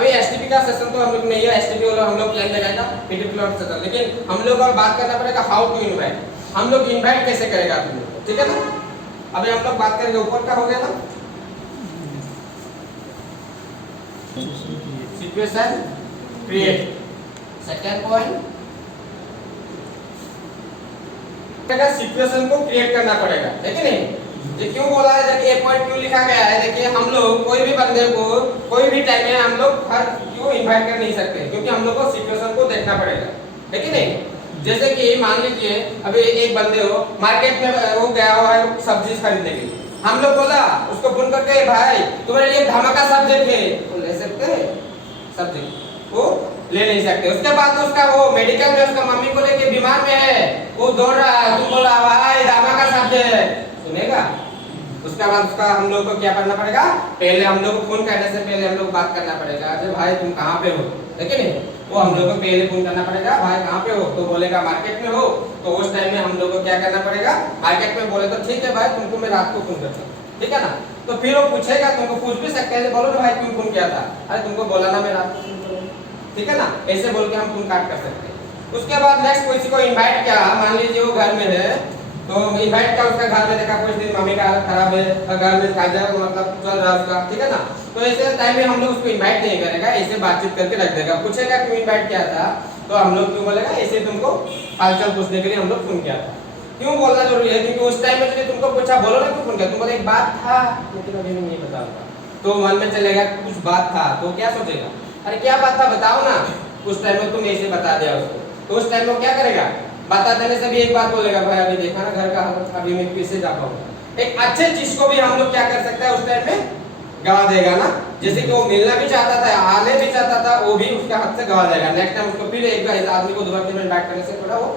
अभी एसटीपी का सेशन तो हम लोग नहीं है, एसटीपी वाला हम लोग प्लान लगाएगा पीटीपी सेशन, लेकिन हम लोग अब बात करना पड़ेगा हाउ टू इनवाइट, हम लोग इनवाइट कैसे करेगा तुम लोग, ठीक है ना। अभी हम लोग बात करेंगे ऊपर का हो गया ना situation create, second point situation को क्रिएट करना पड़ेगा, है कि नहीं। ये क्यों बोला है, देखिए ए पॉइंट क्यों लिखा गया है, देखिए हम लोग कोई भी बंदे को कोई भी टाइम में हम लोग हर क्यों इनवाइट कर नहीं सकते, क्योंकि हम लोग को सिचुएशन को देखना पड़ेगा, है कि नहीं। जैसे कि मान लीजिए अभी एक बंदे हो मार्केट में वो गया हुआ है सब्जी खरीदने के लिए, हम लोग बोला उसको फोन करके भाई तुम्हारे लिए धमाका सब्जेक्ट है, तो ले सकते हैं सब्जी, वो ले नहीं सकते। उसके बाद तो उसका वो मेडिकल में उसका मम्मी को लेके बीमार में है, वो दौड़ रहा है, तुम बोल रहा भाई धमाका सब्जेक्ट, सुनेगा। उसके बाद उसका हम लोग को क्या करना पड़ेगा, पहले हम लोग को फोन करने से पहले हम लोग बात करना पड़ेगा, अरे भाई तुम कहाँ पे हो, है कि नहीं। वो हम लोग को पहले फोन करना पड़ेगा, भाई कहाँ पे हो, तो बोलेगा मार्केट में हो, तो उस टाइम में हम लोग को क्या करना पड़ेगा, मार्केट में बोले तो ठीक है भाई तुमको मैं रात को फोन करता हूँ, ठीक है ना। तो फिर वो पूछेगा, तुमको पूछ भी सकते हैं, बोलो ना भाई क्यों फोन किया था, अरे तुमको बोला ना मैं रात को फोन करूंगा, ठीक है ना, ऐसे बोल के हम फोन काट कर सकते हैं। उसके बाद नेक्स्ट किसी को इनवाइट किया, मान लीजिए वो घर में है, तो इनवाइट का उसका घर में देखा कुछ दिन मम्मी का हालत खराब है और घर में काजा मतलब चल रहा है उसका, ठीक है ना, तो ऐसे टाइम में हम लोग उसको इनवाइट नहीं करेगा, ऐसे बातचीत करके रख देगा, पूछेगा क्यों इनवाइट किया था, तो हम लोग क्यों बोलेगा ऐसे तुमको हालचाल पूछने के लिए हम लोग फोन किया था। क्यों बोलना जरूरी है, क्योंकि उस टाइम में तुमको पूछा बोलो ना क्यों फोन किया, तुम बोले एक बात था लेकिन अभी मैं नहीं बताऊंगा, तो मन में चलेगा कुछ बात था, तो क्या सोचेगा अरे क्या बात था बताओ ना, उस टाइम में तुम ऐसे बता दिया उसको, तो उस टाइम में क्या करेगा, बता देने से भी एक बात बोलेगा भाई अभी देखा ना घर का हालत, अभी मैं कैसे जा पाऊंगा। एक अच्छे चीज को भी हम लोग क्या कर सकते हैं उस टाइम में गवा देगा ना, जैसे कि वो मिलना भी चाहता था आने भी चाहता था, वो भी उसके हाथ से गवा जाएगा, नेक्स्ट टाइम उसको फिर एक आदमी को दोबारा में इनवाइट करने से थोड़ा वो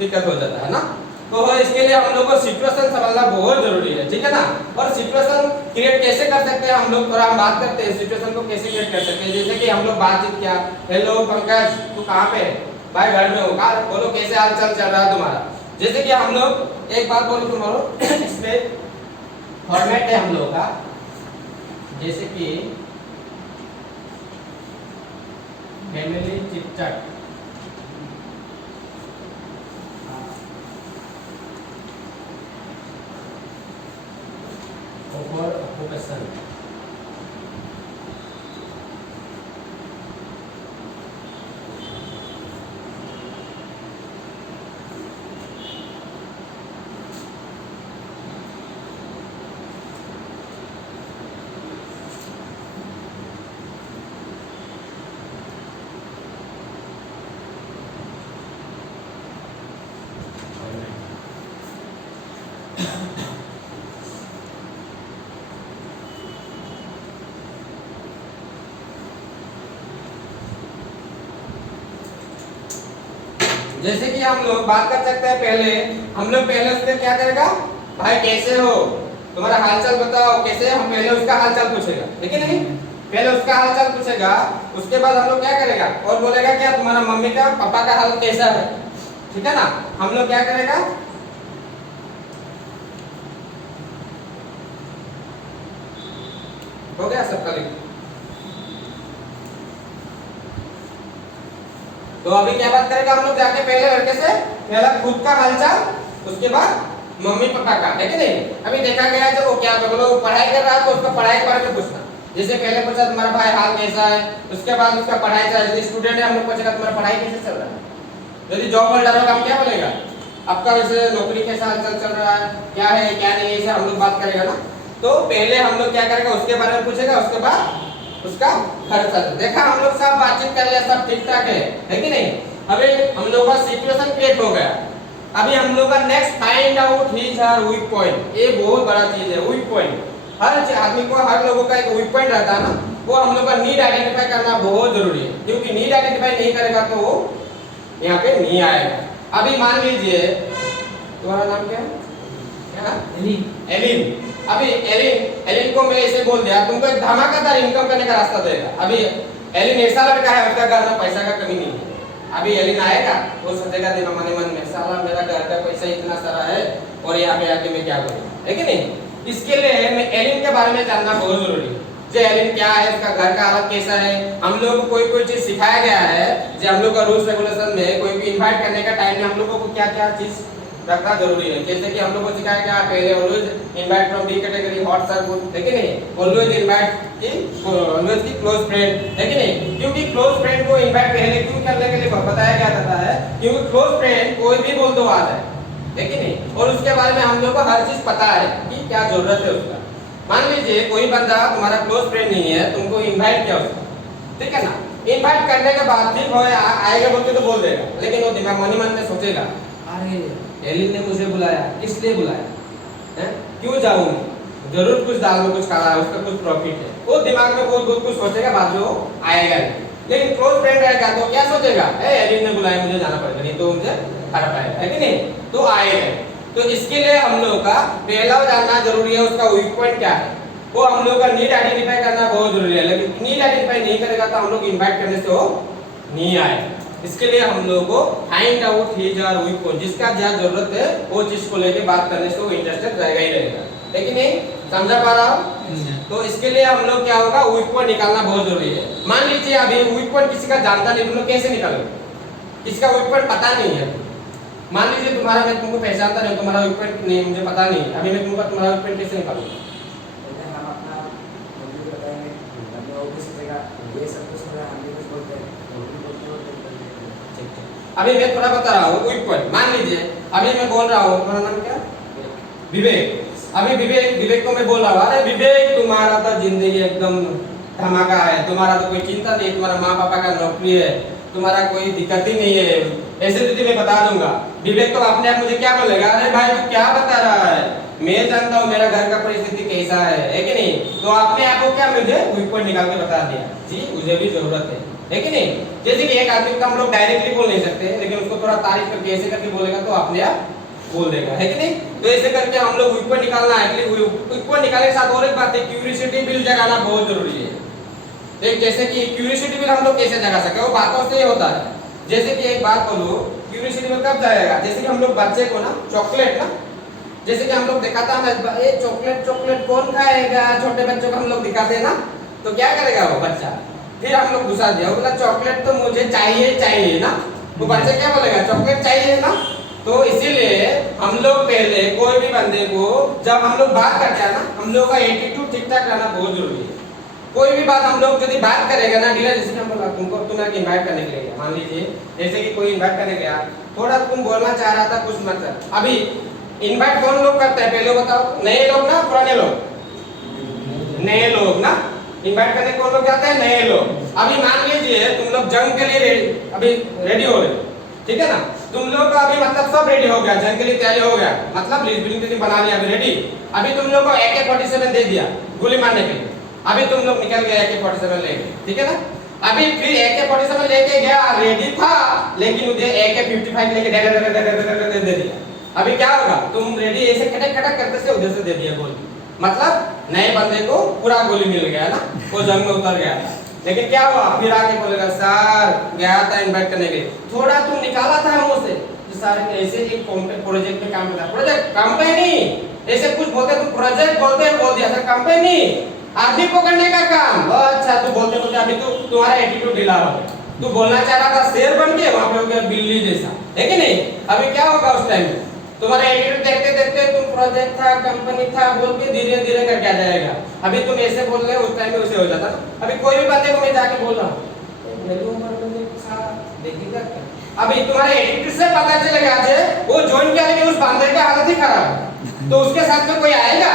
दिक्कत हो जाता है ना। तो इसके लिए हम लोग को सिचुएशन समझना बहुत जरूरी है, ठीक है ना। और सिचुएशन क्रिएट कैसे कर सकते हैं हम लोग, थोड़ा हम बात करते हैं सिचुएशन को कैसे क्रिएट कर सकते हैं। जैसे कि हम लोग बातचीत किया, हेलो पंकज तू कहाँ पे है, भाई घर में हो, कहा बोलो कैसे हाल चाल चल रहा है तुम्हारा। जैसे कि हम लोग एक बात बोलो तुम्हारा इसमें फॉर्मेट है हम लोग का, जैसे कि फैमिली चिट चैट, ऑक्यूपेशन, जैसे कि हम लोग बात कर सकते हैं, पहले हम लोग पहले उससे क्या करेगा, भाई कैसे हो, तुम्हारा हालचाल बताओ कैसे, हम पहले उसका हालचाल पूछेगा, ठीक है नहीं, पहले उसका हालचाल पूछेगा, उसके बाद हम लोग क्या करेगा और बोलेगा क्या तुम्हारा मम्मी का पापा का हाल कैसा है, ठीक है ना। हम लोग क्या करेगा, हो गया सबका लिख। तो अभी क्या बात करेगा हम लोग जाके पहले लड़के से पहला खुद का हालचाल, उसके बाद मम्मी पापा का, है कि नहीं। अभी देखा गया जो वो क्या बोलो पढ़ाई कर रहा है तो उसका पढ़ाई के बारे में पूछना, जैसे पहले पूछा तुम्हारा भाई हाल कैसा है, उसके बाद उसका पढ़ाई चल रही है, स्टूडेंट है हम लोग पूछेगा तुम्हारा पढ़ाई कैसे चल रहा है। यदि जॉब होल्डर होगा हम क्या बोलेगा आपका वैसे नौकरी कैसा हालचाल चल रहा है, क्या है क्या नहीं, ऐसे हम लोग बात करेगा ना। तो पहले हम लोग क्या करेगा उसके बारे में पूछेगा, उसके बाद उसका खर्चा। देखा हम लोग सब बातचीत कर लिया, सब ठीक ठाक है कि नहीं। अभी हम लोग का सिचुएशन क्रिएट हो गया, अभी हम लोग का next find out his her weak point, ये बहुत बड़ा चीज है वीक पॉइंट। हर आदमी को हर लोगों का एक वीक पॉइंट रहता है ना, वो हम लोग का नीड आइडेंटिफाई करना बहुत जरूरी है, क्योंकि नीड आइडेंटिफाई नहीं करेगा तो वो यहाँ पे नहीं आएगा। अभी मान लीजिए तुम्हारा नाम क्या है, एलिन। अभी एलिन को मैं ऐसे बोल दिया तुमको एक धमाकेदार इनकम करने का रास्ता देगा। अभी एलिन ऐसा लड़का है उसका घर में पैसा का कमी नहीं है, अभी एलिन आएगा वो सोचेगा दिन मन में साला मेरा घर का पैसा इतना सारा है और यहाँ पे आके मैं क्या करूँ, है कि नहीं। इसके लिए मैं एलिन के बारे में जानना बहुत जरूरी है, जो एलिन क्या है, इसका घर का हालत कैसा है, हम लोग को कोई चीज सिखाया गया है। जो हम लोग का रूल्स रेगुलेशन में कोई भी इनवाइट करने का टाइम में हम लोगों को क्या क्या चीज रखना जरूरी है। जैसे कि हम लोग को सिखाया गया पहले always invite from D category hot circle, है कि नहीं, ऑलवेज इनवाइट की ऑलवेज की क्लोज फ्रेंड, है कि नहीं, क्योंकि क्लोज फ्रेंड को इनवाइट पहले क्यों करने के लिए बताया गया जाता है, क्योंकि क्लोज फ्रेंड कोई भी बोल दो आता है कि नहीं, और उसके बारे में हम लोग को हर चीज पता है कि क्या जरूरत है उसका। मान लीजिए कोई बंदा तुम्हारा क्लोज फ्रेंड नहीं है, तुमको इनवाइट किया उसका, ठीक है ना, इनवाइट करने के बाद ठीक हो आएगा बोल के तो बोल देगा, लेकिन वो दिमाग मन में सोचेगा, अरे एलिन ने मुझे बुलाया, किस लिए बुलाया है, क्यों जाऊंगी, जरूर कुछ दाल में कुछ काला है, उसका कुछ प्रॉफिट है, वो दिमाग में बहुत कुछ सोचेगा, बाद में वो आएगा नहीं। लेकिन क्लोज फ्रेंड रहेगा तो क्या सोचेगा, एलिन ने बुलाया, मुझे जाना पड़ेगा, नहीं तो मुझे हट पाएगा, है कि नहीं, तो आएगा। तो इसके लिए हम लोग का पहला जानना जरूरी है उसका वीक पॉइंट क्या है, वो हम लोग का नीड आइडेंटिफाई करना बहुत जरूरी है। लेकिन नीड आइडेंटिफाई नहीं करेगा तो हम लोग इनवाइट करने से वो नहीं आएगा। इसके लिए हम लोगों को फाइंड आउट हिज और वीक पॉइंट, जिसका ज्यादा जरूरत है वो चीज को लेके बात करने से वो इंटरेस्टेड रहेगा ही रहेगा, लेकिन नहीं समझा पा रहा हूं। तो इसके लिए हम लोग क्या होगा, वीक पॉइंट निकालना बहुत जरूरी है। मान लीजिए अभी वीक पॉइंट किसी का जानता नहीं, तुम लोग कैसे निकालोगे, किसका वीक पॉइंट पता नहीं है। मान लीजिए तुम्हारा, मैं तुमको पहचानता नहीं, तुम्हारा वीक पॉइंट नहीं मुझे पता नहीं, अभी मैं तुमको तुम्हारा वीक पॉइंट कैसे निकालूंगा, हम अपना मूवी बताएंगे, हम लोग किसी जगह ये सब कुछ थोड़ा हम भी कुछ बोलते हैं। अभी मैं थोड़ा बता रहा हूँ वीक पॉइंट। मान लीजिए अभी मैं बोल रहा हूँ, तुम्हारा नाम क्या, विवेक। अभी विवेक को मैं बोल रहा हूँ, अरे विवेक तुम्हारा तो जिंदगी एकदम धमाका है, तुम्हारा तो कोई चिंता नहीं, तुम्हारा माँ पापा का नौकरी है, तुम्हारा कोई दिक्कत ही नहीं है, ऐसे स्थिति में बता दूंगा। विवेक तो अपने आप मुझे क्या बोलेगा, अरे भाई तू क्या बता रहा है, मैं जानता हूँ मेरा घर का परिस्थिति कैसा है कि नहीं, तो अपने आप को क्या मुझे वीक पॉइंट निकाल के बता दिया, जी मुझे भी जरूरत है कि नहीं। जैसे कि एक आदमी को हम लोग डायरेक्टली बोल नहीं सकते, लेकिन उसको थोड़ा तारीफ करके ऐसे करके बोलेगा तो अपने आप बोल देगा, है कि नहीं। तो ऐसे करके हम लोग वीक पॉइंट निकालना है। वीक पॉइंट निकालने के साथ और एक बात है, क्यूरियोसिटी बिल जगाना बहुत जरूरी है। एक जैसे कि क्यूरियोसिटी बिल हम लोग कैसे जगा सकते हैं, वो बातों से ही होता है। जैसे कि एक बात बोलो, क्यूरियोसिटी बिल कब जाएगा, जैसे कि हम लोग बच्चे को ना चॉकलेट ना, जैसे कि हम लोग दिखाता है ये चॉकलेट चॉकलेट कौन खाएगा, छोटे बच्चों को हम लोग दिखाते हैं ना, तो क्या करेगा वो बच्चा, फिर हम लोग घुसा दिया, बोला चॉकलेट तो मुझे चाहिए चाहिए ना, वो बच्चा क्या बोलेगा, चॉकलेट चाहिए ना। तो इसीलिए हम लोग पहले कोई भी बंदे को जब हम लोग बात करते हैं ना, हम लोग का एटीट्यूड ठीक ठाक रहना बहुत जरूरी है। कोई भी बात हम लोग यदि बात करेगा ना डीलर, जैसे हम लोग तुमको तुम्हें इनवाइट करने के लिए, मान लीजिए जैसे कि कोई इनवाइट करने गया, थोड़ा तुम बोलना चाह रहा था कुछ मतलब, अभी इनवाइट कौन लोग करते हैं पहले बताओ, नए लोग ना पुराने लोग, नए लोग ना, इनवाइट करने कौन लोग जाते हैं, नए लोग। अभी मान लीजिए तुम लोग जंग के लिए अभी रेडी हो रहे, ठीक है ना, तुम लोग का अभी मतलब सब रेडी हो गया, जंग के लिए तैयारी हो गया, मतलब लिस्ट बना लिया अभी रेडी। अभी तुम लोग को AK-47 दे दिया गोली मारने के लिए, अभी तुम लोग निकल गए AK-47 लेके, ठीक है ना। अभी फिर AK-47 लेके गया, रेडी था, लेकिन मुझे AK-55 लेके दे दिया। अभी क्या होगा, तुम रेडी ऐसे खटक खटक करते से उधर से दे दिया गोली, मतलब नए बंदे को पूरा गोली मिल गया ना, वो जंग में उतर गया। लेकिन क्या हुआ, फिर आके बोलेगा सर गया था इनवाइट करने के लिए, थोड़ा तुम निकाला था मुंह से, सर ऐसे एक प्रोजेक्ट में काम करता, प्रोजेक्ट कंपनी ऐसे कुछ बोलते, तुम प्रोजेक्ट बोलते बोल दिया सर, कंपनी आदमी पकड़ने का काम। अच्छा तू बोलते बोलते अभी तो तुम्हारा एटीट्यूड ढीला हो गया, तू बोलना चाह रहा था शेर बन के, वहां पे हो गया बिल्ली जैसा, है कि नहीं। अभी क्या होगा उस टाइम में, तुम्हारा एटीट्यूड देखते देखते तुम प्रोजेक्ट था कंपनी था बोल के धीरे धीरे करके आ जाएगा। अभी तुम ऐसे बोल रहे हो, उस टाइम में उसे हो जाता ना। अभी कोई भी बंदे को मैं जाके बोल रहा हूँ मेरी उम्र में देखिएगा, अभी तुम्हारे एटीट्यूड से पता चलेगा जे वो ज्वाइन किया लेकिन उस बंदे की हालत ही खराब है, तो उसके साथ में कोई आएगा।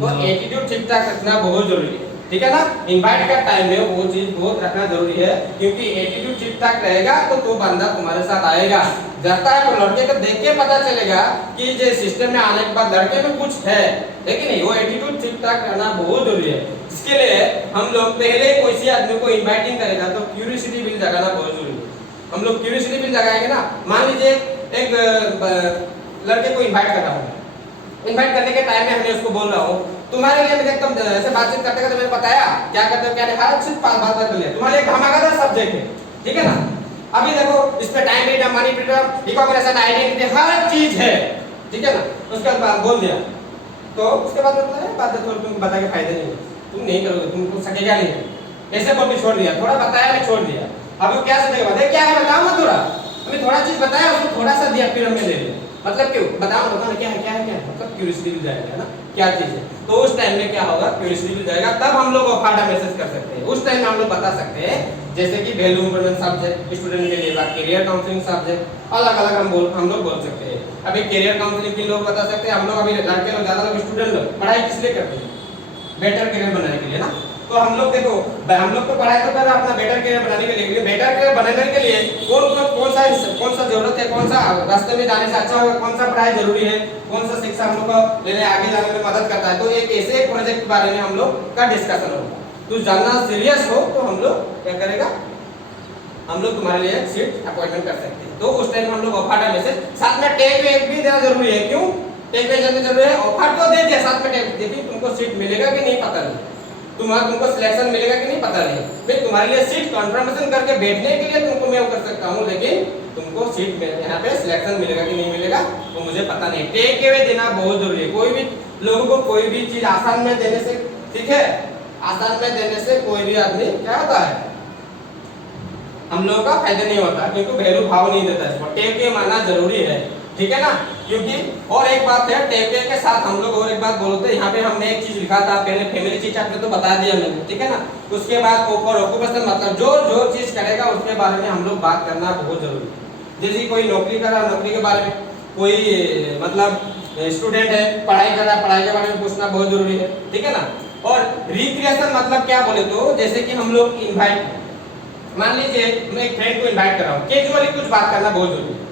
तो एटीट्यूड ठीक ठाक रखना बहुत जरूरी है, ठीक है ना। इनवाइट का टाइम में वो चीज बहुत रखना जरूरी है, क्योंकि एटीट्यूड ठीक ठाक रहेगा तो बंदा तुम्हारे साथ आएगा। जाता है तो लड़के को देख के पता चलेगा कि जो सिस्टम में आने के बाद लड़के में कुछ है, लेकिन नहीं वो एटीट्यूड ठीक ठाक रहना बहुत जरूरी है। इसके लिए हम लोग पहले किसी आदमी को इनवाइटिंग करेगा तो क्यूरियोसिटी बिल जगाना बहुत जरूरी है। हम लोग क्यूरियोसिटी बिल जगाएंगे ना, मान लीजिए एक लड़के को इनवाइट कर रहा हूँ, इनवाइट करने के टाइम में हमने उसको बोल रहा हूँ तुम्हारे लिए मैं एकदम ऐसे बातचीत करते करते मैंने बताया क्या करते हो क्या नहीं, हर चीज बात कर लिया, तुम्हारे एक धमाकेदार सब्जेक्ट है, ठीक है ना। अभी देखो इस पे time freedom, money freedom, recognition, identity हर चीज है, ठीक है ना। उसके बाद बोल दिया तो उसके बाद मतलब बात थोड़ी तुमको बता के फायदे नहीं है। तुम नहीं करोगे, तुमको सकेगा नहीं, ऐसे बोल के छोड़ दिया, थोड़ा बताया मैं छोड़ दिया। अब वो क्या सोचेगा, बताए क्या है बताओ ना, थोड़ा हमें थोड़ा चीज बताया, उसको थोड़ा सा दिया फिर हमें ले लिया, मतलब क्यों बताओ बताओ क्या है क्या है क्या है, मतलब क्यूरियोसिटी मिल जाएगा, है ना, क्या चीज है। तो उस टाइम में क्या होगा, क्यूरियोसिटी मिल जाएगा, तब हम लोग ऑफर मैसेज कर सकते हैं। उस टाइम में हम लोग बता सकते हैं, जैसे कि वैल्यू इंप्रूवमेंट सब्जेक्ट स्टूडेंट के लिए, करियर काउंसलिंग सब्जेक्ट अलग अलग हम लोग बोल सकते हैं। अभी करियर काउंसलिंग के लोग बता सकते हैं, हम लोग अभी लड़के लोग ज्यादा लोग स्टूडेंट लोग पढ़ाई किस लिए करते हैं, बेटर करियर बनाने के लिए ना। तो हम लोग देखो, हम लोग तो पढ़ाई तो कर रहे हैं अपना बेटर करियर बनाने के लिए, लेकिन बेटर करियर बनाने के लिए कौन सा जरूरत है, कौन सा रास्ते में जाने से अच्छा होगा, कौन सा पढ़ाई जरूरी है, कौन सा शिक्षा हम लोग को लेने आगे जाने में मदद करता है। तो एक ऐसे प्रोजेक्ट के बारे में हम लोग का डिस्कशन होगा। तो जानना सीरियस हो तो हम लोग क्या करेगा, हम लोग तुम्हारे लिए सीट अपॉइंटमेंट कर सकते हैं। तो उस टाइम हम लोग ऑफर मैसेज साथ में टैग भी देना जरूरी है। क्यों टैग देना जरूरी है, ऑफर तो दे दिया, साथ में टैग देखिए तुमको सीट मिलेगा कि नहीं पता नहीं, तुमको सिलेक्शन मिलेगा कि नहीं पता नहीं, मैं तुम्हारे लिए सीट कंफर्मेशन करके बैठने के लिए तुमको मैं कर सकता हूं, लेकिन तुमको सीट यहाँ पे सिलेक्शन मिलेगा कि नहीं मिलेगा वो मुझे पता नहीं। टेक अवे देना बहुत जरूरी है। कोई भी लोगों को कोई भी चीज आसान में देने से, ठीक है, आसान में देने से कोई भी आदमी क्या होता है, हम लोगों का फायदा नहीं होता, क्योंकि वैल्यू भाव नहीं देता इसको। टेक अवे मानना जरूरी है, ठीक है ना। क्योंकि और एक बात है, टेक अवे के साथ हम लोग और एक बात बोलते हैं, यहाँ पे हमने एक चीज लिखा था पहले, फैमिली चीज आपने तो बता दिया मैंने, ठीक है ना। उसके बाद ऊपर ऑक्यूपेशन मतलब जो चीज करेगा उसके बारे में हम लोग बात करना बहुत जरूरी है। जैसे कोई नौकरी कर रहा है, नौकरी के बारे में, कोई मतलब स्टूडेंट है पढ़ाई कर रहा है, पढ़ाई के बारे में पूछना बहुत जरूरी है, ठीक है ना। और रिक्रिएशन मतलब क्या बोले तो, जैसे कि हम लोग इनवाइट, मान लीजिए मैं एक फ्रेंड को इनवाइट कर रहा हूँ, कैजुअली कुछ बात करना बहुत जरूरी है,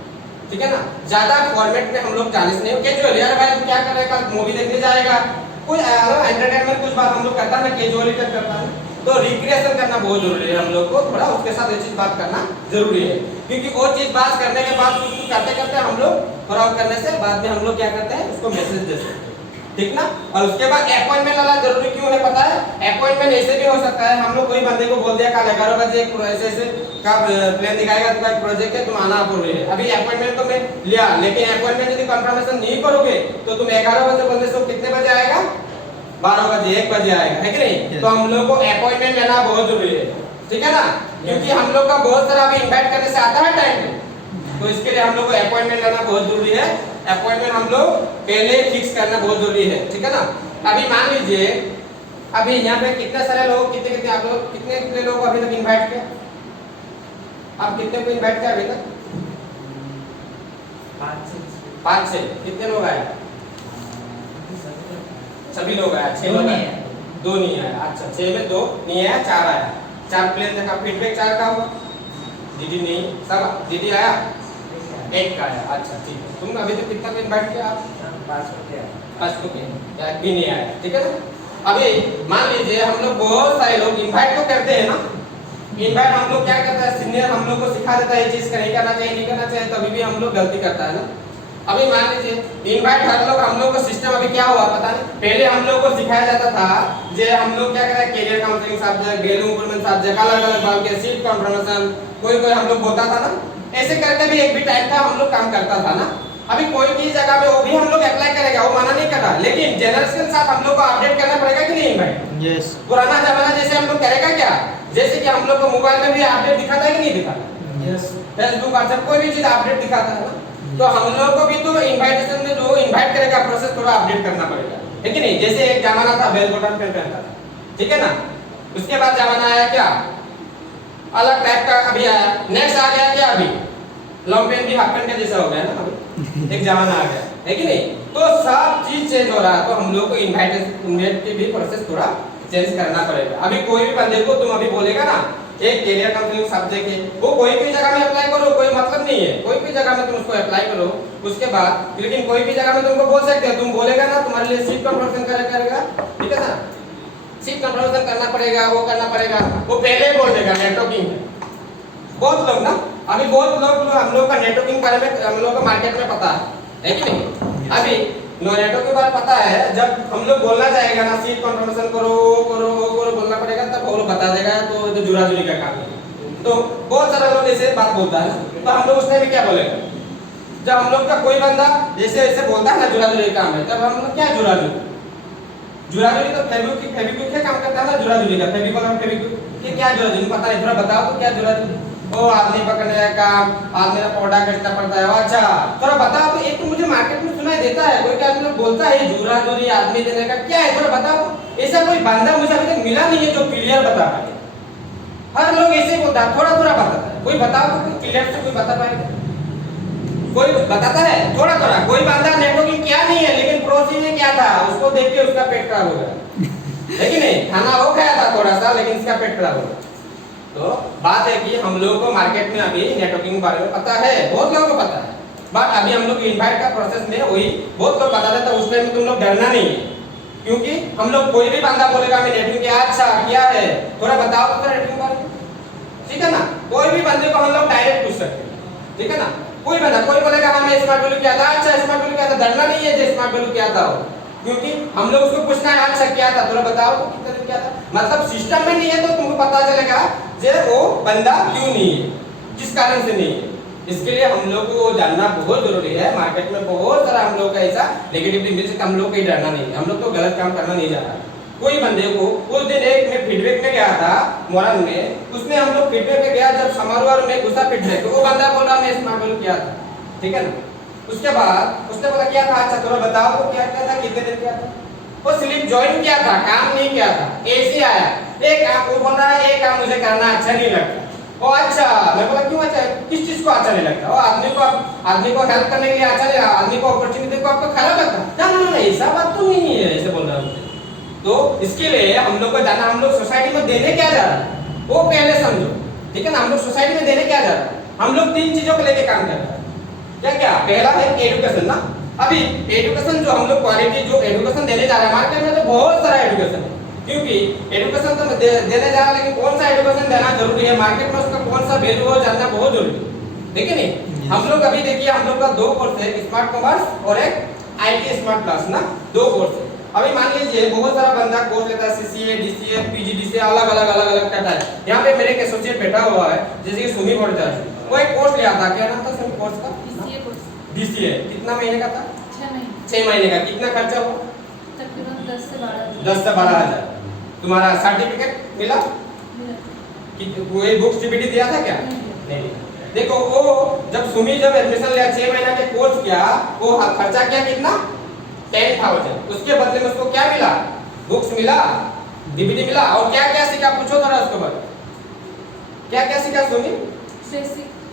ठीक है ना। ज्यादा फॉर्मेट में हम लोग जाने से नहीं, कैजुअली यार भाई तू क्या कर रहा है, कल मूवी देखने जाएगा, कोई एंटरटेनमेंट कुछ बात हम लोग करता है, कैजुअली करता है। तो रिक्रिएशन करना बहुत जरूरी है, हम लोग को थोड़ा उसके साथ ये चीज बात करना जरूरी है, क्योंकि वो चीज बात करने के बाद कुछ करते करते हम लोग थोड़ा करने से बाद में हम लोग क्या करते हैं, उसको मैसेज दे सकते हैं, ठीक ना। और उसके बाद अपॉइंटमेंट वाला जरूरी क्यों है पता है, अपॉइंटमेंट ऐसे भी हो सकता है, हम लोग कोई बंदे को बोल दिया कल 11 बजे ऐसे का प्लान दिखाएगा, तुम्हारा प्रोजेक्ट है, तुम आना जरूरी है। अभी अपॉइंटमेंट तो मैं लिया, लेकिन अपॉइंटमेंट यदि कंफर्मेशन नहीं करोगे तो तुम 11 बजे बोलने से कितने बजे आएगा, 12 बजे 1 बजे आएगा, है कि नहीं। तो हम लोग को अपॉइंटमेंट लेना बहुत जरूरी है, ठीक है ना, क्योंकि हम लोग का बहुत सारा अभी इनवाइट करने से आता है टाइम पे, तो इसके लिए हम लोग को अपॉइंटमेंट लेना बहुत जरूरी है। अपॉइंटमेंट हम लोग पहले फिक्स करना बहुत जरूरी है, ठीक है ना। अभी मान लीजिए अभी यहाँ पे कितने सारे लोग, कितने आप लोग कितने लोग अभी तक इनवाइट किया, आप कितने को इनवाइट किया अभी तक? 5 6 कितने लोग आए? सभी लोग आए, 6 लोग आए, 2 नहीं आए, अच्छा 6 में 2 नहीं आया, 4 आया, 4 प्लेन देखा, फीडबैक 4 का हुआ, दीदी नहीं, सब दीदी आया, 1 का आया, अच्छा ठीक है। तुम अभी तक कितना इनवाइट किया आप? 5 को किया, 5 को किया, या भी नहीं आया, ठीक है ना। अभी मान लीजिए हम लोग बहुत सारे लोग इनवाइट तो करते हैं ना, इनवाइट हम लोग क्या करता है, सीनियर हम लोग को सिखा देता है ये चीज नहीं करना चाहिए, नहीं करना चाहिए, तभी भी हम लोग गलती करता है ना। अभी मान लीजिए इनवाइट हम लोग का सिस्टम अभी क्या हुआ पता नहीं, पहले हम लोग को सिखाया जाता था जे हम लोग क्या करें, career counselling subject, value improvement subject, अलग अलग बात के सीट कंफर्मेशन, कोई हम लोग बोलता था ना, ऐसे करके भी एक भी टाइम था हम लोग काम करता था ना। अभी कोई भी जगह पे वो भी हम लोग अप्लाई करेगा, वो माना नहीं कर रहा, लेकिन जनरेशन के साथ हम लोग को अपडेट करना पड़ेगा कि नहीं भाई? यस। पुराना जमाना जैसे हम लोग करेगा क्या, जैसे कि हम लोग को मोबाइल में भी अपडेट दिखाता है कि नहीं दिखाता? यस। फेसबुक व्हाट्सएप कोई भी चीज अपडेट दिखाता है ना, तो हम लोग को भी तो इनविटेशन में जो इनवाइट करेगा प्रोसेस थोड़ा अपडेट करना पड़ेगा, है कि नहीं। जैसे एक जमाना था बेल बटन पे पहनता था, ठीक है ना, उसके बाद जमाना आया क्या अलग टाइप का, अभी आया नेक्स्ट आ गया क्या, अभी लॉन्ग पेन भी हाफ पेन का जैसा हो गया ना, अभी एक जमाना आ गया, है कि नहीं। तो सब चीज चेंज हो रहा है, तो हम लोग को इनवाइट की भी प्रोसेस थोड़ा चेंज करना पड़ेगा। अभी कोई भी बंदे को तुम अभी बोलेगा ना एक करियर काउंसलिंग सब्जेक्ट है, वो कोई भी जगह में अप्लाई करो, कोई मतलब नहीं है, कोई भी जगह में तुम उसको अप्लाई करो, उसके बाद लेकिन कोई भी जगह में तुमको बोल सकते हो, तुम बोलेगा ना तुम्हारे लिए सीट कंफर्मेशन करेगा, ठीक है ना, सीट कंफर्मेशन करना पड़ेगा, वो करना पड़ेगा, वो पहले ही बोल देगा नेटवर्किंग है। बहुत लोग ना अभी बहुत लोग हम लोग का नेटवर्किंग बारे में हम लोग को मार्केट में पता है कि नहीं। अभी नेटवर्क के बारे में पता है, जब हम लोग बोलना चाहेगा ना सीट कंफर्मेशन करो करो करो बोलना पड़ेगा, तब वो लोग बता देगा, तो जुरा जुरी का काम है। तो बहुत सारा लोग ऐसे बात बोलता है, तो हम लोग उस टाइम में क्या बोलेगा, जब हम लोग का कोई बंदा जैसे ऐसे बोलता है ना जुरा जुरी काम है, तब हम लोग क्या जुरा जुरी, जुराजुरी तो फेविक्विक है काम करता है ना, जुराजुरी का फेविकॉल और फेविक्विक ये क्या जुराजुरी पता नहीं, थोड़ा बताओ तो क्या जुराजुरी। ओ आदमी पकड़ने का काम, आदमी का पौधा कटना पड़ता है। अच्छा थोड़ा बताओ तो, एक तो मुझे मार्केट में सुनाई देता है कोई क्या आदमी बोलता है जुराजुरी आदमी देने का क्या है, थोड़ा बताओ। ऐसा कोई बंदा मुझे अभी तक मिला नहीं है जो क्लियर बता पाए। हर लोग ऐसे बोलता है, थोड़ा थोड़ा बताता है। कोई बताओ तो क्लियर से कोई बता पाएगा? कोई बताता है थोड़ा थोड़ा। कोई बंदा नेटवर्किंग किया नहीं है लेकिन पड़ोसी ने क्या था उसको देख के उसका पेट खराब हो गया है कि नहीं, खाना वो खाया था थोड़ा सा लेकिन इसका पेट खराब हो गया। तो बात है कि हम लोगों को मार्केट में अभी नेटवर्किंग के बारे में पता है, बहुत लोगों को पता है, बट अभी हम लोग इनवाइट का प्रोसेस में वही बहुत लोग बता देता है। उस टाइम में तुम लोग डरना नहीं है, क्योंकि हम लोग कोई भी बंदा बोलेगा मैं नेटवर्किंग किया, अच्छा क्या है थोड़ा बताओ तो नेटवर्किंग बारे में, ठीक है ना। कोई भी बंदे को हम लोग डायरेक्ट पूछ सकते हैं, ठीक है ना। कोई बंदा कोई बोलेगा हाँ मैं स्मार्ट वैल्यू किया था, अच्छा स्मार्ट वैल्यू किया था, डरना नहीं है जो स्मार्ट वैल्यू किया था वो, क्योंकि हम लोग उसको पूछना है अच्छा क्या था थोड़ा बताओ तो कितना दिन किया था। मतलब सिस्टम में नहीं है तो तुमको पता चलेगा जे वो बंदा क्यों नहीं है, किस कारण से नहीं है। इसके लिए हम लोग को जानना बहुत जरूरी है। मार्केट में बहुत सारा हम लोग का ऐसा नेगेटिव मिल सकता है, हम लोग को डरना नहीं है, हम लोग तो गलत काम करना नहीं जा रहा। कोई बंदे को उस दिन एक में फीडबैक में गया था मोरन में, उसने हम लोग फीडबैक में गया जब समारोह में घुसा फीडबैक, तो वो बंदा बोल रहा मैं स्मार्ट वैल्यू किया था, ठीक है ना। उसके बाद उसने बोला क्या था, अच्छा थोड़ा बताओ तो क्या किया था, कितने दिन किया था। वो स्लिप ज्वाइन किया था, काम नहीं किया था, ऐसे आया एक काम, वो बोल रहा है एक काम मुझे करना अच्छा नहीं लगता। ओ अच्छा, मैं बोला क्यों अच्छा, किस चीज को अच्छा नहीं लगता? वो आदमी को हेल्प करने के लिए अच्छा नहीं, आदमी को अपॉर्चुनिटी को आपको खराब लगता? ना ना ना ऐसा बात तो नहीं है, ऐसे बोल रहा है। तो इसके लिए हम लोग को जानना, हम लोग सोसाइटी में देने क्या जा रहा है वो पहले समझो, ठीक है ना। हम लोग सोसाइटी में देने क्या जा रहा है, हम लोग 3 चीजों को लेके काम कर रहे हैं। क्या क्या? पहला है एजुकेशन ना। अभी एजुकेशन जो हम लोग क्वालिटी जो एजुकेशन देने जा रहे हैं, मार्केट में तो बहुत सारा एजुकेशन है, क्योंकि एजुकेशन तो देने जा रहा है लेकिन कौन सा एजुकेशन देना जरूरी है, मार्केट में उसका कौन सा वैल्यू है जानना बहुत जरूरी है, ठीक है नहीं। हम लोग अभी देखिए हम लोग का 2 कोर्स है, स्मार्ट कॉमर्स और एक आईटी स्मार्ट क्लास ना, 2 कोर्स है। अभी मान लीजिए बहुत सारा बंदा कोर्स लेता है, सीसीए, डीसीए, पीजीडीसीए, अलग अलग करता है। यहाँ पे मेरे एक एसोसिएट बैठा हुआ है जैसे कि सुमी भट्टाचार्य, वो एक कोर्स लिया था, क्या नाम था सर कोर्स का? DCA course. डीसीए कितना महीने का था? 6 महीने। 6 महीने का। कितना खर्चा हुआ? तकरीबन 10 से 12 10 से 12 हजार। तुम्हारा सर्टिफिकेट मिला? कोई बुक्स डीपीटी दिया था क्या? नहीं। देखो वो जब सुमी जब एडमिशन लिया 6 महीना के कोर्स किया, वो खर्चा किया कितना? 10,000। उसके बदले में उसको क्या मिला? बुक्स मिला, डीपीटी मिला, और क्या क्या सीखा पूछो थोड़ा उसके बाद। क्या क्या सीखा सुमी?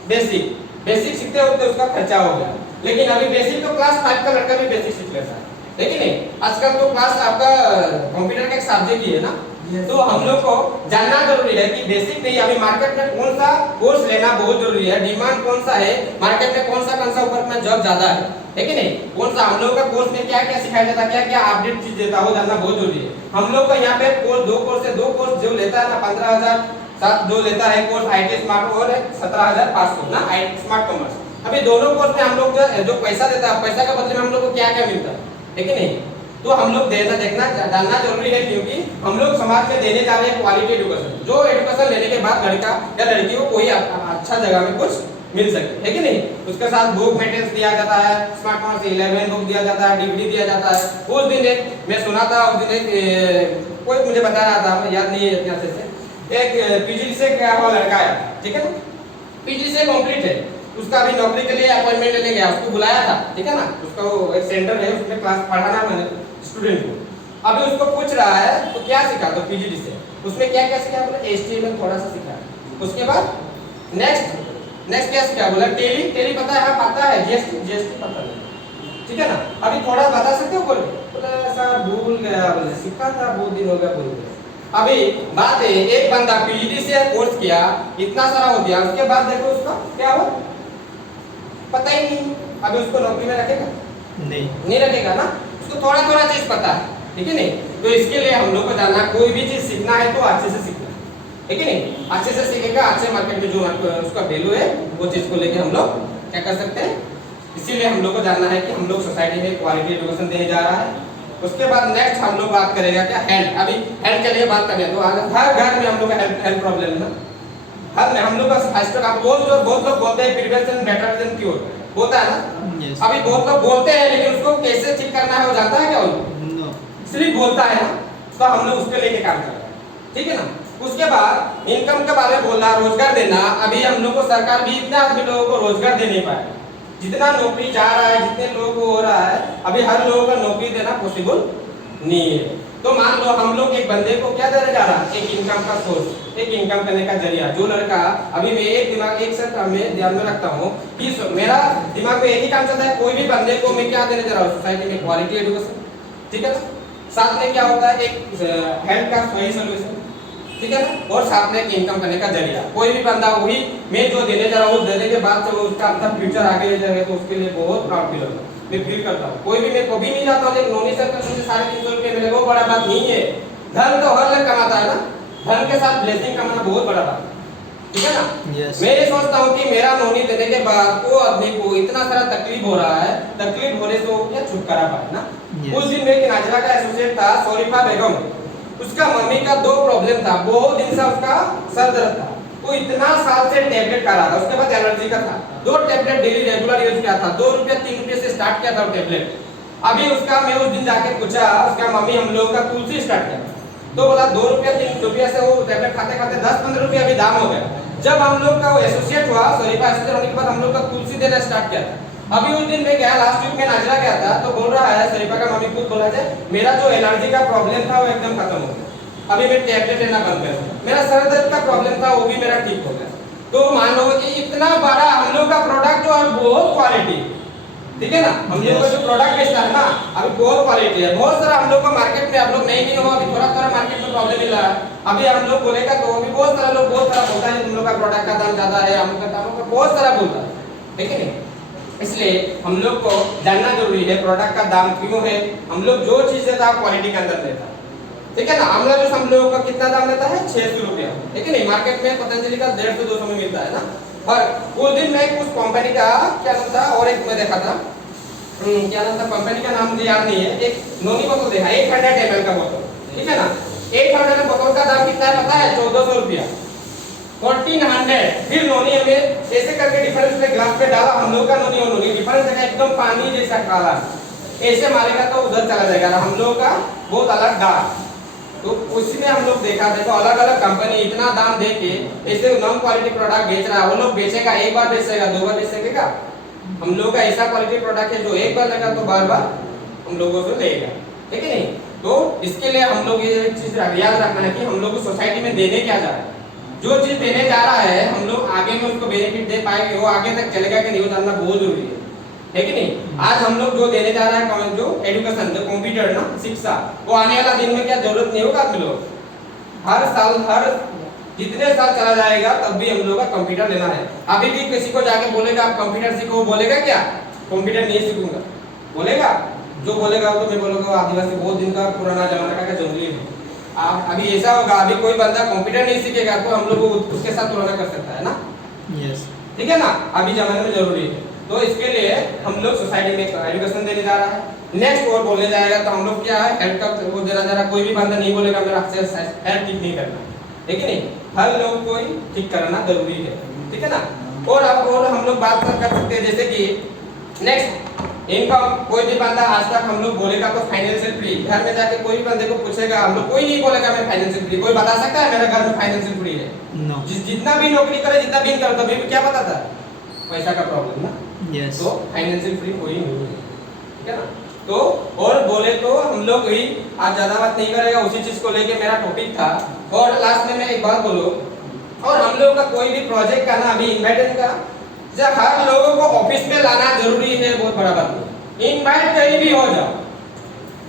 बेसिक सीखते होते उसका खर्चा हो गया। लेकिन अभी बेसिक तो क्लास 5 का लड़का भी बेसिक सीख लेता है, लेकिन नहीं आजकल तो क्लास आपका कंप्यूटर का एक सब्जेक्ट ही है ना। तो हम लोग को जानना जरूरी है कि बेसिक नहीं, अभी मार्केट में कौन सा कोर्स लेना बहुत जरूरी है, डिमांड कौन सा है मार्केट में, कौन सा ऊपर में जॉब ज्यादा है कि नहीं, कौन सा हम लोग का कोर्स में क्या क्या सिखाया जाता है, क्या क्या अपडेट चीज देता है वो जानना बहुत जरूरी है। हम लोग को यहाँ पे कोर्स 2 कोर्स है, 2 कोर्स जो लेता है ना 15,000 साथ जो लेता है कोर्स आईटी स्मार्ट और 17,500 ना आईटी स्मार्ट कॉमर्स। अभी दोनों कोर्स में हम लोग जो पैसा देता है, पैसा के बदले में हम लोग को क्या क्या मिलता है कि नहीं। तो हम लोग देखना जानना जरूरी है, क्योंकि हम लोग समाज में देने जा रहे हैं क्वालिटी एजुकेशन, जो एजुकेशन लेने के बाद लड़का या लड़की को कोई अच्छा जगह में कुछ मिल सके, है कि नहीं। उसके साथ बुक मटेरियल्स दिया जाता है, स्मार्ट कॉमर्स 11 बुक दिया जाता है, डीवीडी दिया जाता है। उस दिन एक मैं सुना था, उस दिन एक कोई मुझे बता रहा था, मुझे याद नहीं है इतने अच्छे से, एक पीजी से क्या हुआ लड़का आया, ठीक है ना, पीजी से कंप्लीट है, उसका अभी नौकरी के लिए अपॉइंटमेंट लेने गया, उसको बुलाया था, ठीक है ना। उसका वो एक सेंटर है, उसमें क्लास पढ़ाना मैंने स्टूडेंट को। अभी उसको पूछ रहा है तो क्या सीखा, तो पीजीडी से उसमें क्या क्या सीखा, बोला एचटीएमएल थोड़ा सा सीखा। उसके बाद नेक्स्ट क्या सीखा, बोला टेली पता है, पता है, जीएसटी पता है, ठीक है ना। अभी थोड़ा बता सकते हो, बोले सर भूल गया, बोले सीखा था बहुत दिन हो गया, भूल गया। अभी बात है एक बंदा पीजीडी से कोर्स किया, इतना सारा हो गया, उसके बाद देखो उसका क्या हुआ पता ही नहीं। अभी उसको नौकरी में रखेगा? नहीं रखेगा ना, उसको थोड़ा थोड़ा चीज पता है, ठीक है नहीं। तो इसके लिए हम लोग को जानना, कोई भी चीज सीखना है तो अच्छे से सीखना, ठीक है नहीं। अच्छे से सीखेगा, अच्छे मार्केट में जो उसका वैल्यू है वो चीज को लेके हम लोग क्या कर सकते हैं। इसीलिए हम लोग को जानना है कि हम लोग सोसाइटी में क्वालिटी एजुकेशन देने जा रहा है। उसके बाद नेक्स्ट हम लोग बात करेगा क्या, हेल्थ। अभी हेल्थ के लिए बात करें तो हर घर में हम लोग का हेल्थ प्रॉब्लम है ना, हर में हम लोग का फास्ट आप बहुत लोग बोलते हैं प्रिवेंशन बेटर देन क्योर, होता है ना। अभी बहुत लोग बोलते हैं लेकिन उसको कैसे ठीक करना है वो जानता है क्या? सिर्फ बोलता है ना, तो हम लोग उसके लेके काम कर रहे हैं, ठीक है ना। उसके बाद इनकम के बारे में बोलना, रोजगार देना। अभी हम लोग को सरकार भी इतना आदमी लोगों को रोजगार दे नहीं पाया, जितना नौकरी जा रहा है, जितने लोगों को हो रहा है, अभी हर लोगों को नौकरी देना पॉसिबल नहीं है। तो मान लो हम लोग एक बंदे को क्या देने जा रहा है, एक इनकम का सोर्स, एक इनकम करने का जरिया। जो लड़का अभी मैं एक साथ मैं ध्यान में रखता हूँ कि मेरा दिमाग में एक ही काम चलता है, कोई भी बंदे को मैं क्या देने जा रहा हूँ, सोसाइटी में क्वालिटी एजुकेशन, ठीक है ना। साथ में क्या होता है, एक हेल्थ का सही सोल्यूशन, ठीक है ना, और साथ में इनकम करने का जरिया। कोई भी बंदा वही मैं जो देने जा रहा हूँ, देने के बाद से उसका अपना फ्यूचर आगे ले जाएगा, तो उसके लिए बहुत प्राउड फील होगा, मैं फील करता हूँ। कोई भी मैं कभी नहीं जाता हूँ, नौनी सरकार मुझे 350 रुपये मिले, वो बड़ा बात नहीं है। धन तो हर लोग कमाता है ना, धन के साथ ब्लेसिंग कमाना बहुत बड़ा बात, ठीक है ना। मैं ये सोचता हूँ कि मेरा नौनी देने के बाद वो आदमी को इतना सारा तकलीफ हो रहा है, तकलीफ होने से वो क्या छुटकारा पाए ना। उस दिन में नाजरा का एसोसिएट था शरीफा बेगम, उसका मम्मी का 2 प्रॉब्लम था, बहुत दिन से उसका सर दर्द था, वो इतना साल से टैबलेट खा रहा था, उसके बाद एलर्जी का था, 2 टैबलेट डेली रेगुलर यूज किया था, 2 रुपया 3 रुपये से स्टार्ट किया था टैबलेट। अभी उसका मैं उस दिन जाके पूछा, उसका मम्मी हम लोग का तुलसी स्टार्ट किया, तो बोला 2 रुपया 3 रुपया से वो टैबलेट खाते खाते 10-15 रुपया अभी दाम हो गया। जब हम लोग का वो एसोसिएट हुआ, शरीफा एसोसिएट होने के बाद हम लोग का तुलसी देना स्टार्ट किया था। अभी उस दिन में गया, लास्ट वीक में नाजरा गया था, तो बोल रहा है शरीफा का मम्मी खुद बोला है, मेरा जो एलर्जी का प्रॉब्लम था वो एकदम खत्म हो गया, अभी मैं टैबलेट लेना बंद कर दिया, मेरा सर दर्द का प्रॉब्लम था वो भी मेरा ठीक हो गया। तो मान लो कि इतना बड़ा हम लोग का प्रोडक्ट जो है बहुत क्वालिटी, ठीक है ना, हम लोग का जो प्रोडक्ट बेचता है ना, अभी बहुत क्वालिटी है। बहुत सारा हम लोग को मार्केट में, आप लोग नहीं हो, अभी थोड़ा थोड़ा मार्केट में प्रॉब्लम मिल रहा है। अभी हम लोग बोलेगा तो अभी बहुत सारा लोग बहुत सारा बोलता है, तुम लोग का प्रोडक्ट का दाम ज्यादा है, हम लोग का बहुत सारा बोलता है, ठीक है नहीं। इसलिए हम लोग को जानना जरूरी है प्रोडक्ट का दाम क्यों है। हम लोग जो चीज देता है क्वालिटी के अंदर देता है, ठीक है ना। आमला जूस हम लोगों का कितना दाम लेता है, 600 रुपया, ठीक है नहीं। मार्केट में पतंजलि का 150-200 में मिलता है ना। और उस दिन मैं कुछ कंपनी का क्या नाम था, और एक मैं देखा था, क्या नाम था कंपनी का, नाम मुझे याद नहीं है, एक नोनी बोतल देखा, 800 ml का बोतल, ठीक है ना। 800 बोतल का दाम कितना है पता है, 1400 रुपया, 1400। फिर नोनी हमें ऐसे करके डिफरेंस में ग्लास पे डाला, हम लोग का नोनी और नोनी डिफरेंस है एकदम पानी जैसा काला, ऐसे मारेगा तो उधर चला जाएगा, हम लोग का बहुत अलग डार्क। तो उसी में हम लोग देखा, देखो अलग अलग कंपनी इतना दाम दे के ऐसे नॉन क्वालिटी प्रोडक्ट बेच रहा है। वो लोग बेचेगा, एक बार बेचेगा, 2 बार बेच सकेगा। हम लोग का ऐसा क्वालिटी प्रोडक्ट है जो एक बार लगा तो बार बार हम लोगों से लेगा, ठीक है नहीं। तो इसके लिए हम लोग ये चीज याद रखना है कि हम लोग सोसाइटी में देने क्या जा रहा है, जो चीज देने जा रहा है हम लोग आगे में उसको बेनिफिट दे पाएंगे, वो आगे तक चलेगा कि नहीं, जानना बहुत जरूरी है कि नहीं। आज हम लोग जो देने जा रहा है जो एजुकेशन, जो कंप्यूटर ना शिक्षा, वो आने वाला दिन में क्या जरूरत नहीं होगा। आप लोग हर साल, हर जितने साल चला जाएगा तब भी हम लोग का कंप्यूटर लेना है। अभी भी किसी को जाके बोलेगा आप कंप्यूटर सीखो, वो बोलेगा क्या कंप्यूटर नहीं सीखूंगा, बोलेगा। जो बोलेगा वो तो मैं बोलूंगा आदिवासी बहुत दिन का पुराना जमाना का जंगली है। अभी ऐसा होगा, अभी कोई बंदा कंप्यूटर नहीं सीखेगा तो हम लोग उसके साथ तुलना कर सकता है ना, यस, ठीक है ना। अभी जमाने में जरूरी है, तो इसके लिए हम लोग सोसाइटी में एजुकेशन देने जा रहा है। नेक्स्ट और बोलने जाएगा तो हम लोग क्या है, हेल्थ का वो देना जा रहा है। कोई भी बंदा नहीं बोलेगा मेरा हेल्थ ठीक नहीं करना, ठीक है नहीं, हर लोग को ही ठीक करना जरूरी है, ठीक है ना। और अब और हम लोग बात कर सकते हैं जैसे कि नेक्स्ट इनकम। कोई भी बंदा आज तक हम लोग बोलेगा तो फाइनेंशियल फ्री, घर में जाके कोई भी बंदे को पूछेगा, हम लोग कोई नहीं बोलेगा मैं फाइनेंशियल फ्री। कोई बता सकता है मेरे घर में फाइनेंशियल फ्री है? नो। जितना भी नौकरी करे, जितना भी इनकम, तभी क्या बताता है, पैसा का प्रॉब्लम ना। यस, तो फाइनेंशियल फ्री कोई नहीं है, ठीक है ना। तो और बोले तो हम लोग ही आज ज्यादा बात नहीं करेगा, उसी चीज को लेके मेरा टॉपिक था। और लास्ट में मैं एक बात बोलूं, और हम लोग का कोई भी प्रोजेक्ट का ना अभी इन्वाइटेशन का, जब हर लोगों को ऑफिस में लाना जरूरी है, बहुत बड़ा बात नहीं। इनवाइट कहीं भी हो जाओ,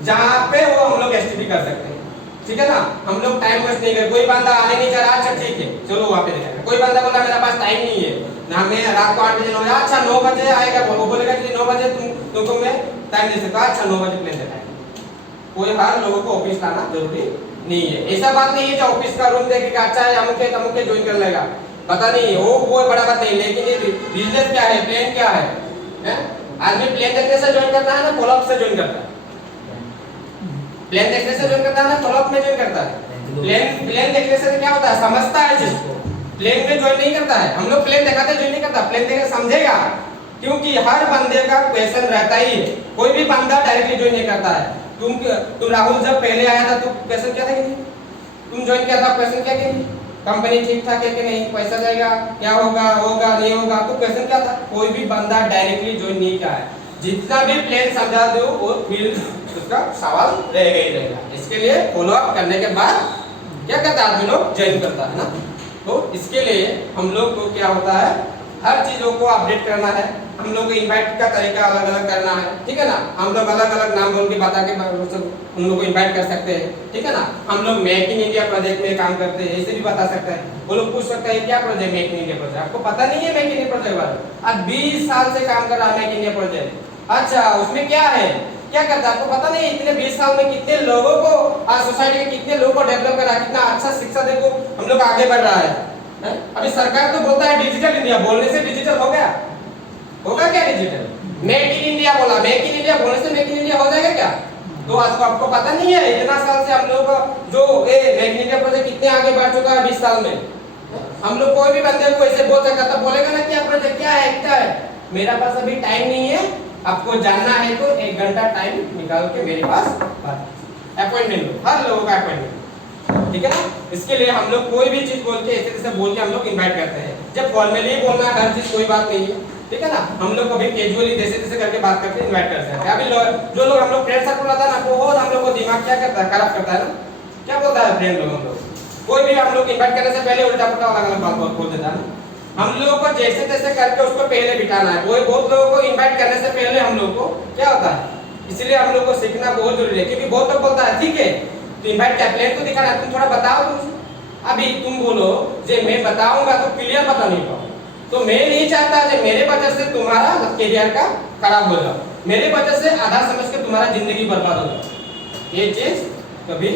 जहाँ पे वो हम लोग एसटीपी कर सकते हैं, ठीक है ना। हम लोग टाइम वेस्ट नहीं करें। कोई बंदा आने नहीं चाह रहा, अच्छा ठीक है चलो वहाँ पे देखेंगे। कोई बंदा बोला मेरा पास टाइम नहीं है ना, मैं रात को 8 बजे 9 अच्छा 9 बजे आएगा, वो बोलेगा कि 9 बजे तुमको मैं टाइम दे सकता, अच्छा 9 बजे प्लेन देता है। कोई हर लोगों को ऑफिस लाना जरूरी नहीं है। ऐसा बात नहीं है जो ऑफिस का रूम देखेगा अच्छा है अमुके तमुके ज्वाइन कर लेगा, पता नहीं वो कोई बड़ा बात नहीं। लेकिन ये बिजनेस क्या है, प्लान क्या है? आदमी प्लान देखने से ज्वाइन करता है ना फॉलोअप से ज्वाइन करता है? प्लान देखने से ज्वाइन करता है ना फॉलोअप में ज्वाइन करता है? प्लान देखने से क्या होता है, समझता है चीज को, प्लान में ज्वाइन नहीं करता है। हम लोग प्लान दिखाते ज्वाइन नहीं करता, प्लान देखे समझेगा, क्योंकि हर बंदे का क्वेश्चन रहता ही है। कोई भी बंदा डायरेक्टली ज्वाइन नहीं करता है। तुम राहुल जब पहले आया था तो क्वेश्चन क्या था कि नहीं? तुम ज्वाइन किया था क्वेश्चन क्या कि नहीं? कंपनी ठीक ठाक है कि नहीं, पैसा जाएगा, क्या होगा होगा नहीं होगा, तो क्वेश्चन क्या था? कोई भी बंदा डायरेक्टली ज्वाइन नहीं किया है, जितना भी प्लान समझा दो वो फिर उसका सवाल रहेगा ही रहेगा। इसके लिए फॉलो अप करने के बाद क्या करता है आदमी लोग ज्वाइन करता है ना। तो इसके लिए हम लोग को क्या होता है, हर चीजों को अपडेट करना है, हम लोग को इनवाइट का तरीका अलग अलग करना है, ठीक है ना। हम लोग अलग अलग नाम बोल के बता के उन लोग को इनवाइट कर सकते हैं, ठीक है ना। हम लोग मेक इन इंडिया प्रोजेक्ट में काम करते हैं, ऐसे भी बता सकते हैं। वो लोग पूछ सकते हैं क्या project, make in India project, आपको पता नहीं है मेक इन इंडिया प्रोजेक्ट बारे? आज 20 साल से काम कर रहा है मेक इन इंडिया प्रोजेक्ट। अच्छा, उसमें क्या है, क्या करता है आपको पता नहीं? इतने 20 साल में कितने लोगों को आज सोसाइटी के कितने लोगों को डेवलप करा, कितना अच्छा शिक्षा देखो हम लोग आगे बढ़ रहा है। अभी सरकार तो बोलता है डिजिटल इंडिया, बोलने से डिजिटल हो गया, होगा क्या डिजिटल? मेक इन इंडिया बोला, मेक इन इंडिया बोलने से मेक इन इंडिया हो जाएगा क्या? तो आज को आपको पता नहीं है इतना साल से हम लोग जो ये मेक इन इंडिया प्रोजेक्ट कितने आगे बढ़ चुका है 20 साल में। हम लोग कोई भी बंदे को ऐसे बोल सकता तो बोलेगा ना क्या प्रोजेक्ट क्या है, क्या है। मेरा पास अभी टाइम नहीं है, आपको जानना है तो 1 घंटा टाइम निकाल के मेरे पास अपॉइंटमेंट लो, हर लोगों का अपॉइंटमेंट, ठीक है ना। इसके लिए हम लोग कोई भी चीज बोल के ऐसे ऐसे बोल के हम लोग इनवाइट करते हैं। जब फॉर्मली बोलना है हर चीज कोई बात नहीं है, ठीक है ना। हम लोग कभी कैजुअली जैसे तैसे करके बात करके इनवाइट कर सकते हैं। अभी जो लोग हम लोग फ्रेंड सर्कल आता है ना, बहुत हम लोग को दिमाग क्या करता है, खराब करता है ना। क्या बोलता है फ्रेंड लोग, हम लोग कोई भी हम लोग इनवाइट करने से पहले उल्टा पुल्टा अलग अलग बात बोल देता है ना। हम लोगों को जैसे तैसे करके उसको पहले बिठाना है। कोई बहुत लोगों को इनवाइट करने से पहले हम लोग को क्या होता है, इसलिए हम लोग को सीखना बहुत जरूरी है। क्योंकि बहुत लोग बोलता है ठीक है तो इनवाइट क्या प्लान तो दिखाना, तुम थोड़ा बताओ तुम। अभी तुम बोलो जे मैं बताऊंगा तो क्लियर बता नहीं पाऊंगा, तो मैं नहीं चाहता कि मेरे वजह से तुम्हारा करियर का खराब हो जाए, मेरे वजह से आधा समझ के तुम्हारा जिंदगी बर्बाद हो जाए। ये चीज कभी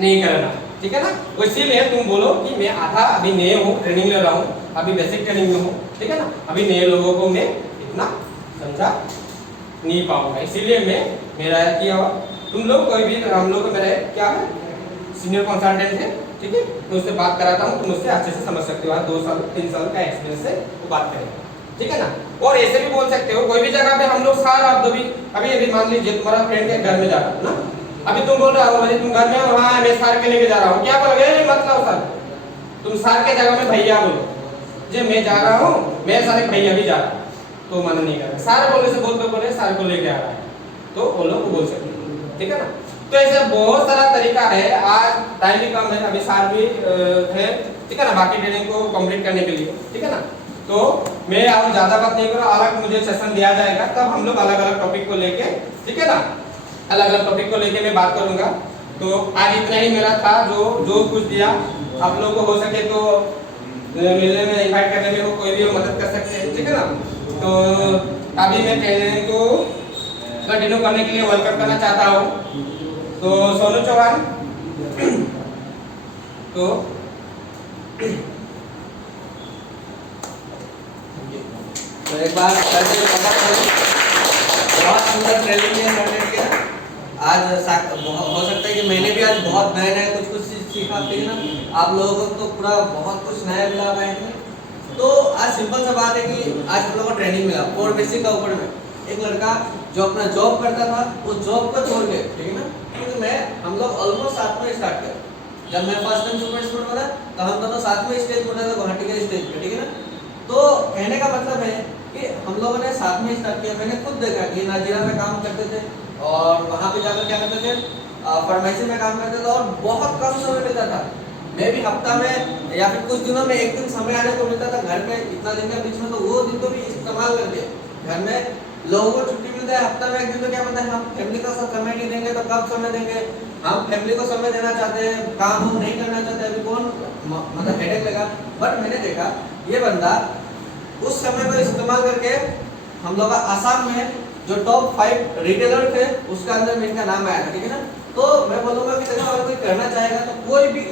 नहीं करना, ठीक है ना। इसीलिए तुम बोलो कि मैं आधा अभी नए हूँ, ट्रेनिंग ले रहा हूँ, अभी बेसिक ट्रेनिंग में हूँ, ठीक है ना। अभी नए लोगों को मैं इतना समझा नहीं पाऊंगा, इसीलिए मैं मेरा किया हुआ। तुम लोग कोई भी हम लोग मेरे क्या है सीनियर कंसल्टेंट है, ठीक है, मैं उससे बात कराता हूँ, तुम उससे अच्छे से समझ सकते हो। 2 साल 3 साल का एक्सपीरियंस से वो बात करेंगे, ठीक है ना। और ऐसे भी बोल सकते हो कोई भी जगह पे हम लोग सारा अभी मान लीजिए तुम्हारा फ्रेंड के घर में जा रहा है ना, अभी तुम बोल रहा हो भाई तुम घर में हो, हाँ मैं सार के लेके जा रहा हूँ, क्या बोलोगे मतलब सर, तुम सार के जगह में भैया बोलो, जे मैं जा रहा हूँ, मैं सारे भैया भी जा रहा हूँ, तो मना नहीं कर रहा। सारे बोलने से बोले सार को लेके आ रहा है, तो वो लोग बोल सकते हैं, ठीक है ना। तो ऐसे बहुत सारा तरीका है। आज टाइम भी कम है, अभी सार भी है, ठीक है ना, बाकी ट्रेनिंग को कंप्लीट करने के लिए, ठीक है ना। तो मैं और ज्यादा बात नहीं करूँ, अलग मुझे सेशन दिया जाएगा, तब हम लोग अलग अलग टॉपिक को लेके, ठीक है ना, अलग अलग टॉपिक को लेके मैं बात करूंगा। तो आज इतना ही मेरा था, जो कुछ दिया आप लोगों को हो सके तो मिलने में इनवाइट करने में वो कोई भी मदद कर सकते हैं, ठीक है ना। तो अभी मैं ट्रेनिंग को कंटिन्यू करने के लिए वेलकम करना चाहता हूँ। तो सोनू चौहान, तो एक बार बहुत सुंदर ट्रेनिंग है सर ने किया। आज हो सकता है कि मैंने भी आज बहुत नए नए कुछ सीखा, ठीक है ना। आप लोगों को तो पूरा बहुत कुछ नया मिला पाए थे। तो आज सिंपल सा बात है कि आज हम लोगों को ट्रेनिंग मिला और बेसिक का ऊपर में एक लड़का जो अपना जॉब करता था, वो जॉब को छोड़ के, ठीक है ना, क्योंकि हम लोग ऑलमोस्ट साथ में स्टार्ट कर, जब मैं फर्स्ट टाइम सुपर स्टूडेंट बना तो हम दोनों साथ में स्टेज पर थे, गुवाहाटी के स्टेज पे, ठीक है ना। तो कहने का मतलब है कि हम लोगों ने साथ में स्टार्ट किया। मैंने खुद देखा कि नाजीरा में काम करते थे और वहाँ पे जाकर क्या करते थे, फार्मेसी में काम करते थे और बहुत कम समय मिलता था। मैं भी हफ्ता में या फिर कुछ दिनों में एक दिन समय आने को मिलता था घर में, इतना दिन के बीच में, तो वो दिन को भी इस्तेमाल करके घर में लोगों को छुट्टी मिलता है हफ्ता में एक दिन, तो क्या पता है हम फैमिली का समय नहीं देंगे तो कब समय देंगे। हम फैमिली को समय देना चाहते हैं, काम हम नहीं करना चाहते, अभी कौन मतलब हेडेक लेगा। बट मैंने देखा ये बंदा उस समय को इस्तेमाल करके हम लोग आसाम में जो टॉप 5 रिटेलर थे उसके अंदर में इनका नाम आया था, ठीक है ना। तो मैं बोलूंगा कि देखो अगर कोई करना चाहेगा तो कोई भी